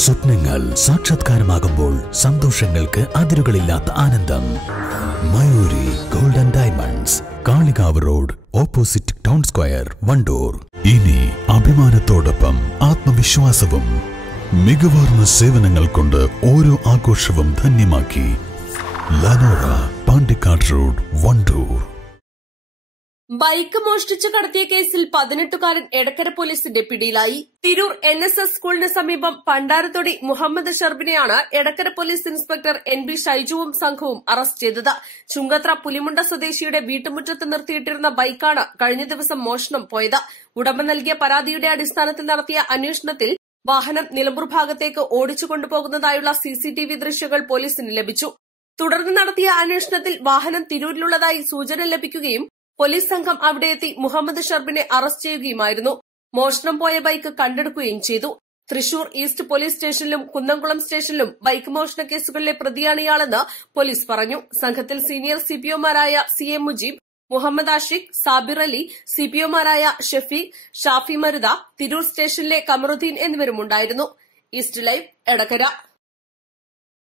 സ്വപ്നങ്ങൾ സാക്ഷാത്കാരമാകുമ്പോൾ സന്തോഷങ്ങൾക്ക് അതിരുകളില്ലാത്ത ആനന്ദം. Mayuri golden diamonds, Kalikavu road, opposite town square, Wandoor. ഇനി അഭിമാനത്തോടൊപ്പം ആത്മവിശ്വാസവും. മികവാർന്ന സേവനങ്ങൾ കൊണ്ട് ഓരോ ആഘോഷവും ധന്യമാക്കി. ലനോറ, പാണ്ടിക്കാട് റോഡ്, വണ്ടൂർ. ബൈക്ക് മോഷ്ടിച്ചു കടത്തിയ കേസിൽ 18-കാരൻ എടക്കര പോലീസിന്റെ പിടിയിലായി. തിരൂർ NSS സ്കൂളിന് സമീപം പണ്ടാരത്തൊടി മുഹമ്മദ് ഷർബിനെയാണ് എടക്കര പോലീസ് ഇൻസ്പെക്ടർ NB ഷൈജുവും സംഘവും അറസ്റ്റ് ചെയ്തത്. ചുങ്കത്ര പുലിമുണ്ട സ്വദേശിയുടെ വീട്ടുമുറ്റത്ത് നിർത്തിയിട്ടിരുന്ന ബൈക്കാണ് കഴിഞ്ഞ ദിവസം മോഷണം പോയത്. ഉടമ നൽകിയ പരാതിയുടെ അടിസ്ഥാനത്തിൽ നടത്തിയ അന്വേഷണത്തിൽ വാഹനം നിലമ്പൂർ ഭാഗത്തേക്ക് ഓടിച്ചു കൊണ്ടുപോകുന്നതായുള്ള CCTV ദൃശ്യങ്ങൾ പോലീസിന് ലഭിച്ചു. തുടർന്ന് നടത്തിയ അന്വേഷണത്തിൽ വാഹനം തിരൂരിലുള്ളതായി സൂചന ലഭിക്കുകയും പോലീസ് സംഘം അവിടെയെത്തി മുഹമ്മദ് ഷർബിനെ അറസ്റ്റ് ചെയ്യുകയുമായിരുന്നു. മോഷണം പോയ ബൈക്ക് കണ്ടെടുക്കുകയും ചെയ്തു. തൃശൂർ ഈസ്റ്റ് പോലീസ് സ്റ്റേഷനിലും കുന്നംകുളം സ്റ്റേഷനിലും ബൈക്ക് മോഷണ കേസുകളിലെ പ്രതിയാണ് ഇയാളെന്ന് പോലീസ് പറഞ്ഞു. സംഘത്തിൽ സീനിയർ CPOമാരായ CA മുജീബ്, മുഹമ്മദ് ആഷിഖ്, സാബിർ അലി, CPOമാരായ ഷഫീഖ്, ഷാഫി മരുത, തിരൂർ സ്റ്റേഷനിലെ കമറുദ്ദീൻ എന്നിവരുമുണ്ടായിരുന്നു. East Live, Edakkara.